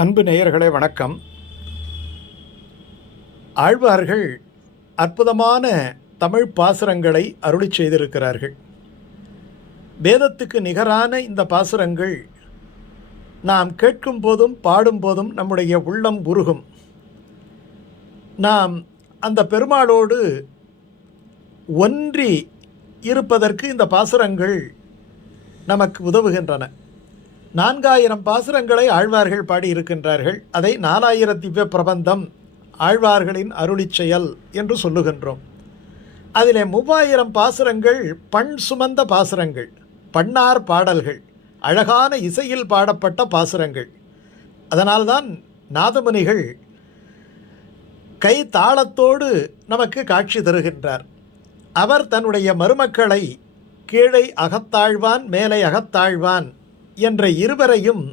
அன்பு நேயர்களே வணக்கம். ஆழ்வார்கள் அற்புதமான தமிழ் பாசுரங்களை அருளி செய்திருக்கிறார்கள். வேதத்துக்கு நிகரான இந்த பாசுரங்கள் நாம் கேட்கும் போதும் பாடும் போதும் நம்முடைய உள்ளம் உருகும். நாம் அந்த பெருமாளோடு ஒன்றி இருப்பதற்கு இந்த பாசுரங்கள் நமக்கு உதவுகின்றன. நான்காயிரம் பாசுரங்களை ஆழ்வார்கள் பாடியிருக்கின்றார்கள். அதை நாலாயிர திவ்ய பிரபந்தம் ஆழ்வார்களின் அருளி செயல் என்று சொல்லுகின்றோம். அதிலே மூவாயிரம் பாசுரங்கள் பண் சுமந்த பாசுரங்கள் பண்ணார் பாடல்கள் அழகான இசையில் பாடப்பட்ட பாசுரங்கள். அதனால்தான் நாதமுனிகள் கை தாளத்தோடு நமக்கு காட்சி தருகின்றார். அவர் தன்னுடைய மருமக்களை கீழே அகத்தாழ்வான் மேலே அகத்தாழ்வான் என்ற இருவரையும்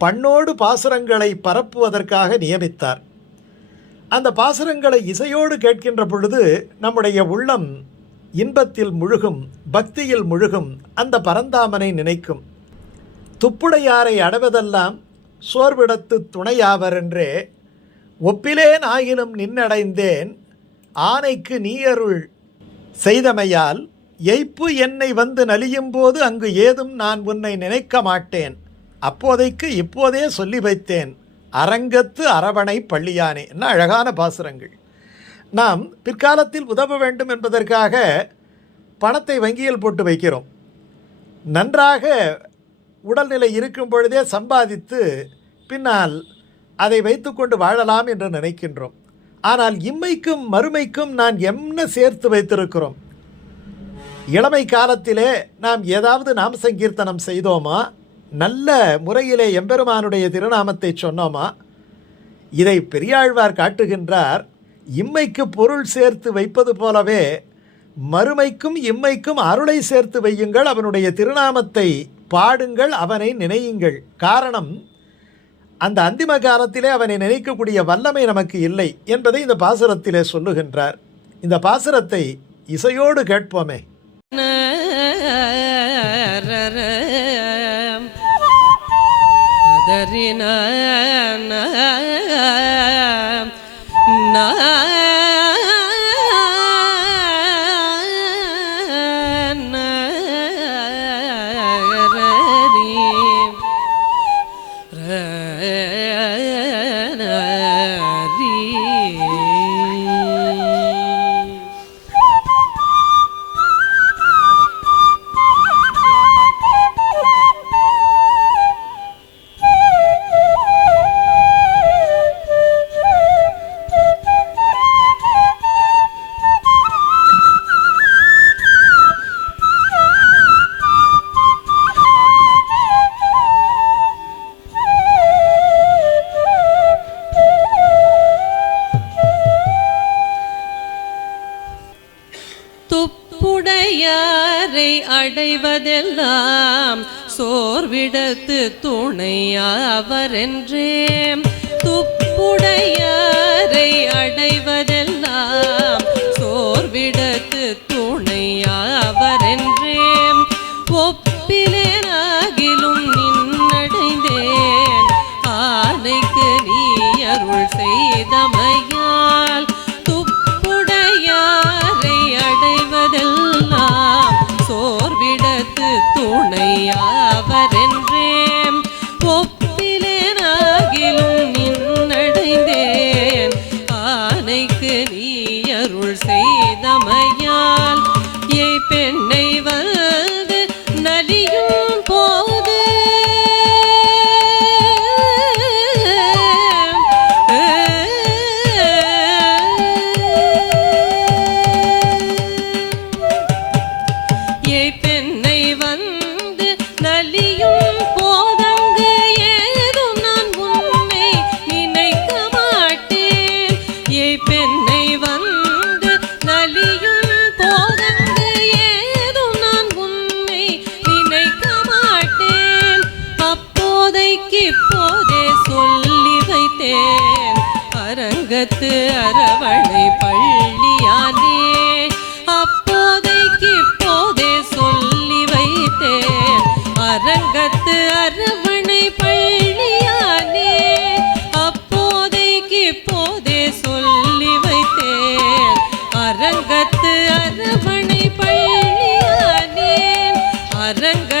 பண்ணோடு பாசுரங்களை பரப்புவதற்காக நியமித்தார். அந்த பாசுரங்களை இசையோடு கேட்கின்ற பொழுது நம்முடைய உள்ளம் இன்பத்தில் முழுகும் பக்தியில் முழுகும் அந்த பரந்தாமனை நினைக்கும். துப்புடையாரை அடைவதெல்லாம் சோர்விடத்து துணையாவர் என்றே ஒப்பிலேன் ஆயினும் நின்னடைந்தேன் ஆனைக்கு நீயருள் செய்தமையால் எய்ப்பு என்னை வந்து நலியும் போது அங்கு ஏதும் நான் உன்னை நினைக்க மாட்டேன். அப்போதைக்கு இப்போதே சொல்லி வைத்தேன். அரங்கத்து அரவணை பள்ளியானே. என்ன அழகான பாசுரங்கள். நாம் பிற்காலத்தில் உதவ வேண்டும் என்பதற்காக பணத்தை வங்கியில் போட்டு வைக்கிறோம். நன்றாக உடல்நிலை இருக்கும் பொழுதே சம்பாதித்து பின்னால் அதை வைத்துக்கொண்டு வாழலாம் என்று நினைக்கின்றோம். ஆனால் இம்மைக்கும் மறுமைக்கும் நான் என்ன சேர்த்து வைத்திருக்கிறோம்? இளமை காலத்திலே நாம் ஏதாவது நாம் சங்கீர்த்தனம் செய்தோமா? நல்ல முறையிலே எம்பெருமானுடைய திருநாமத்தை சொன்னோமா? இதை பெரியாழ்வார் காட்டுகின்றார் இம்மைக்கு பொருள் சேர்த்து வைப்பது போலவே மறுமைக்கும் இம்மைக்கும் அருளை சேர்த்து வையுங்கள் அவனுடைய திருநாமத்தை பாடுங்கள் அவனை நினையுங்கள். காரணம் அந்த அந்திம காலத்திலே அவனை நினைக்கக்கூடிய வல்லமை நமக்கு இல்லை என்பதை இந்த பாசுரத்திலே சொல்லுகின்றார். இந்த பாசுரத்தை இசையோடு கேட்போமே. கதறின உடையாரை அடைவதெல்லாம் சோர்விடத்து துணையா துணையாவரென்றே துப்புடையார் அகத்து அரவணை பள்ளியானே அப்போதைக்கு இப்போதே சொல்லி வைத்தேன். அரங்கத்து அரவணை பள்ளியானே அப்போதைக்கு இப்போதே சொல்லி வைத்தேன். அரங்கத்து அரவணை பள்ளியானே அரங்க